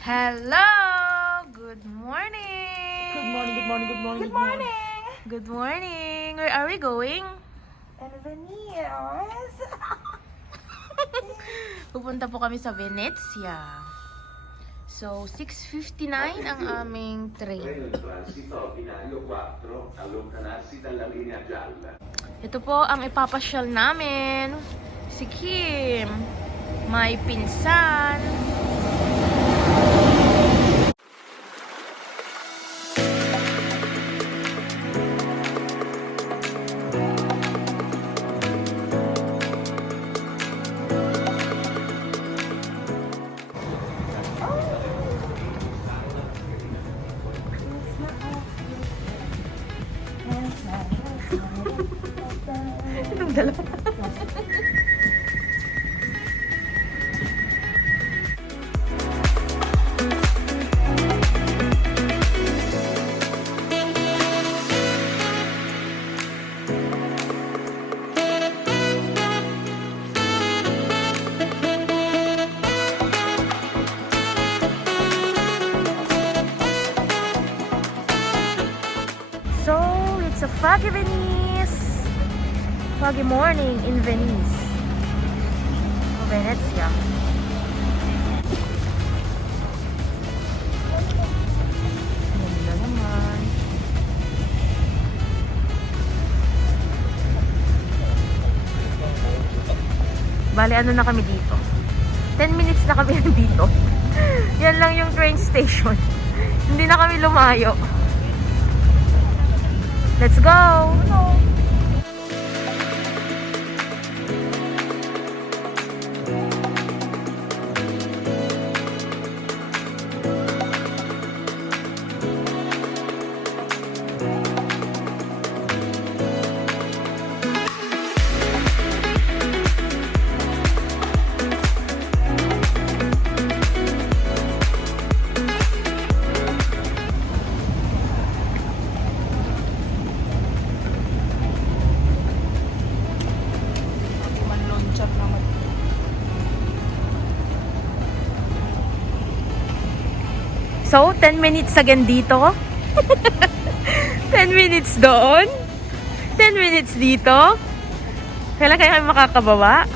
Hello! Good morning! Good morning, good morning, good morning, Good morning! Good morning! Where are we going? Venice! Pupunta po kami sa Venezia. So, 6:59 ang aming train. Ito po ang ipapasyal namin. Si Kim, may pinsan. Itong dalawa. So, it's a foggy Venice. Foggy morning in Venice. Venezia. Ganda naman. Bale, ano na kami dito? 10 minutes na kami dito. Yan lang yung train station. Hindi na kami lumayo. Let's go! So, 10 minutes again dito. 10 minutes doon. 10 minutes dito. Kailan kaya kami makakabawa?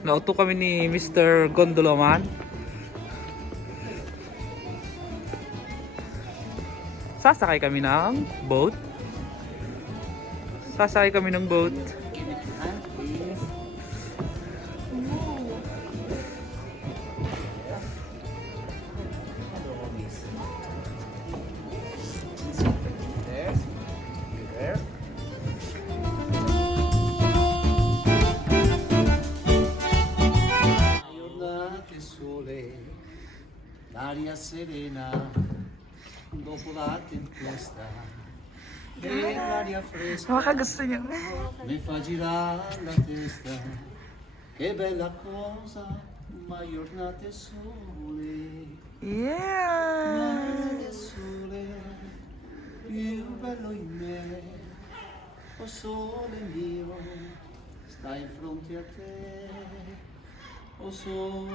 Nauto kami ni Mr. Gondola man. Sasakay kami ng boat. Sasakay kami ng boat. L'aria serena dopo la tempesta dell'aria fresca Baka gusto niyo. mi fa girare la testa. Che bella cosa, ma giornate sole. Yeah! Giornate sole, più bello in me. O sole mio, stai in fronte a te. O sole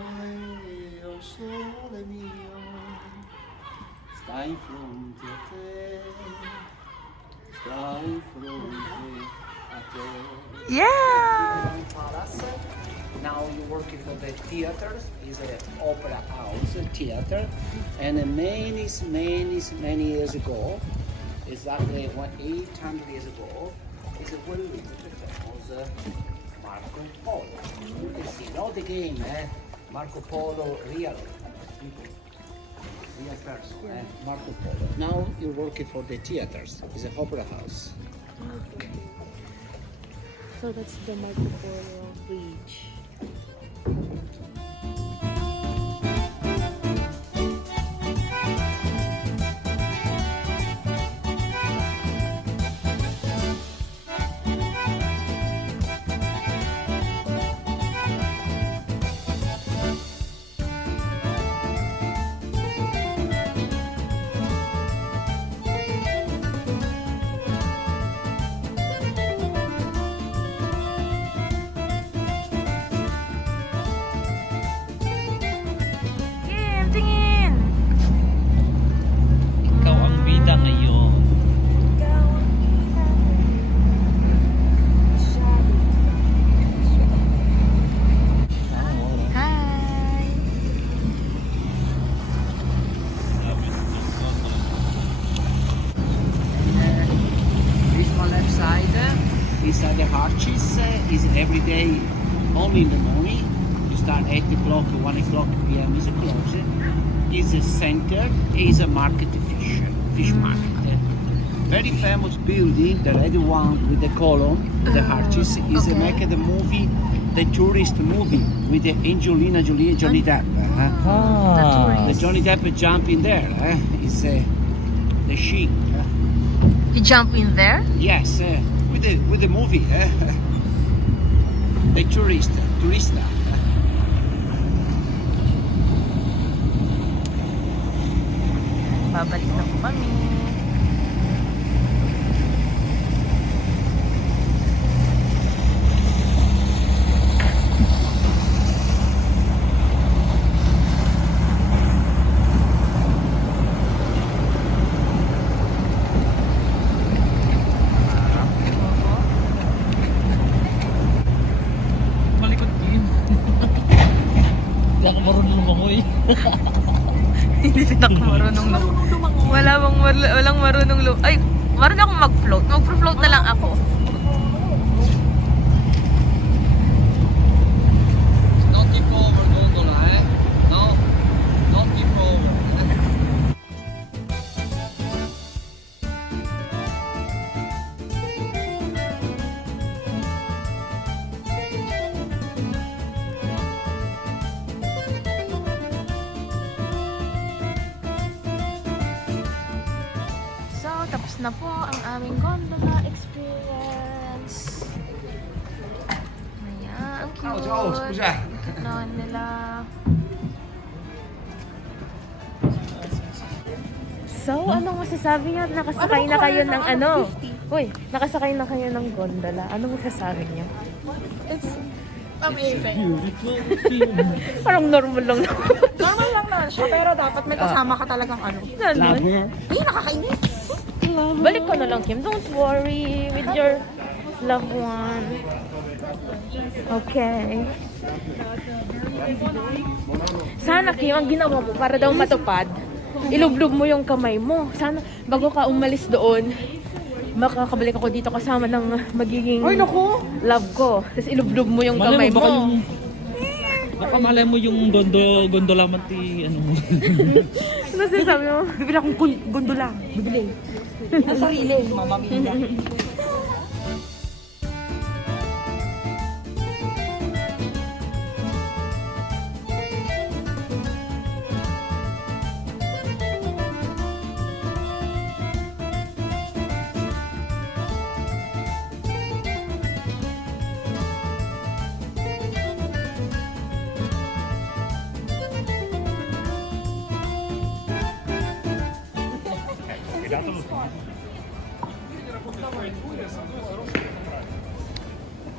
mio, stai in fronte fronte a te, stai fronte a te. Yeah! Palace. Now you're working for the theater. Is an opera house theater, and many years ago, exactly 800 years ago, is a well famous Marco Polo. You can see now the game, Marco Polo, real person, Marco Polo. Now you're working for the theaters. It's an opera house. Okay. So that's the Marco Polo Bridge. Kim, tingin! Ikaw ang bida ngayon. Hi! This one left side is the arches. Is every day only in the morning. You start 8 o'clock, 1 o'clock p.m. is closed. Is a center. Is a market fish market. Very famous building, the red one with the column, the arches, is okay. make the movie, the tourist movie with the Angelina Jolie and Johnny Depp. The Johnny Depp jump in there. It's the sheep. You jump in there? Yes, with the movie. The tourista. Babalik na po kami. Malikot din. Hindi ako marunong lumangoy. Hindi din ako marunong lumangoy. Walang marunong lumangoy. Ay, marunong akong mag-float. Mag-float na lang ako. Not tip over, Gondola, No, not tip over. So, tapos na po ang aming gondola experience. Ayan, ang Ciao, cute. ciao, scusa. Ang cute naman nila. So, anong masasabi niyo? Nakasakay na kayo ng ano? Uy, nakasakay na kayo ng gondola. Anong masasabi niyo? Amazing. Parang normal lang naman. Normal lang naman siya, pero dapat may kasama ka talagang ano. Ganon. Ay, nakakainis. Balik ko na lang, Kim. Don't worry with your loved one. Okay. Sana, Kim, ang ginawa mo para daw matupad, ilublob mo yung kamay mo. Sana, bago ka umalis doon, makakabalik ako dito kasama ng magiging love ko. Tapos ilublob mo yung kamay mo. Baka malay mo yung gondola mati, ano mo. Ano sinasabi mo? Bibili akong gondola. Bibili. Ang sarili, mamamilya.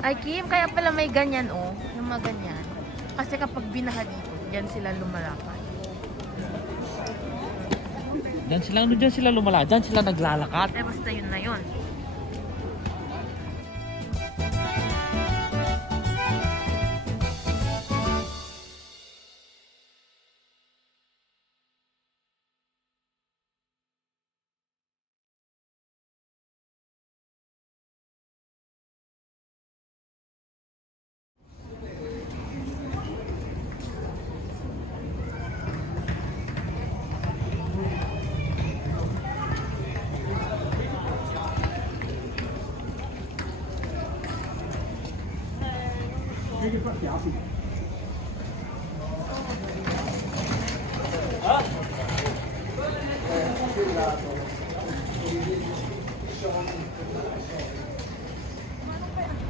Ay, Kim, kaya pala may ganyan, oh. Yung mga ganyan. Kasi kapag binaha dito, yan sila lumalakad. Diyan sila lumala. Diyan sila naglalakad. Eh, basta yun na yun.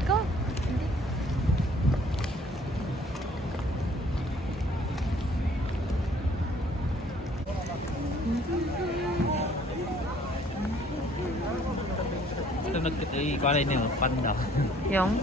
Go! Ito nagkakay niyo, panda. Yung?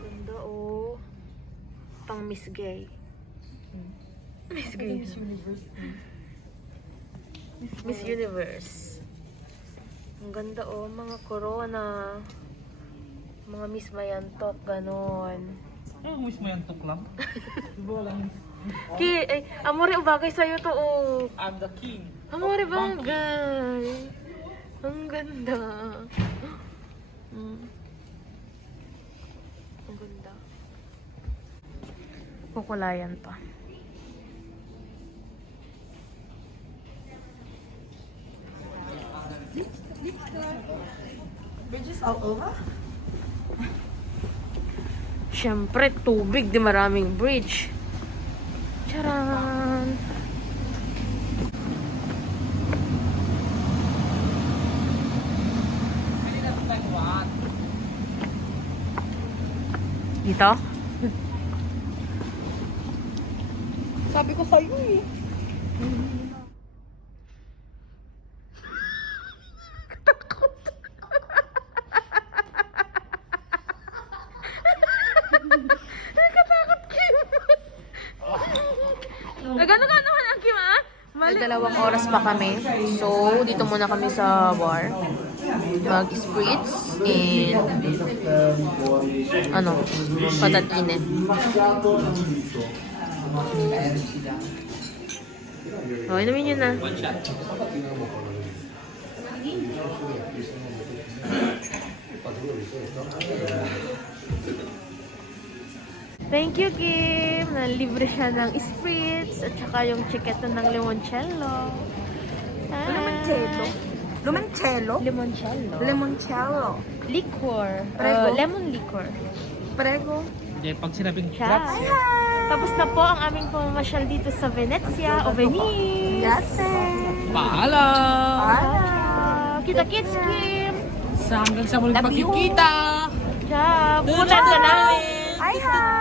Ganda oh. Pang Miss Gay. Miss Gay. Miss Universe. Ang ganda oh, mga corona. Mga Miss Mayantok, ganon. Miss mo yan tuklang. Amore, bagay sa'yo to oh. I'm the king. Amore, bagay. Ang ganda. Ang ganda. Kukulayan pa. Bridges all over? Siyempre, tubig, di maraming bridge. Charan! Dito? Sabi ko sa'yo eh. Nagano-gano naman ang Kim, ah? May 2 oras pa kami. So, dito muna kami sa bar. Mag-spritz and patatinin. Oh, inumin nyo na. One shot. Thank you, Kim. Nalibre siya ng spritz at saka yung chiketo ng limoncello. Limoncello? Limoncello? Limoncello. Limoncello. Liquor. Prego. Lemon liquor. Prego. Hindi, pag sinabing Ciao. drops, Tapos na po ang aming pamamasyal dito sa Venezia o Venice. Yes, paalam! Ciao. Kita-kits, Kim. Sa hanggang sa muling Love you. pagkikita! Ciao. Bulan ka namin. Hi, hi!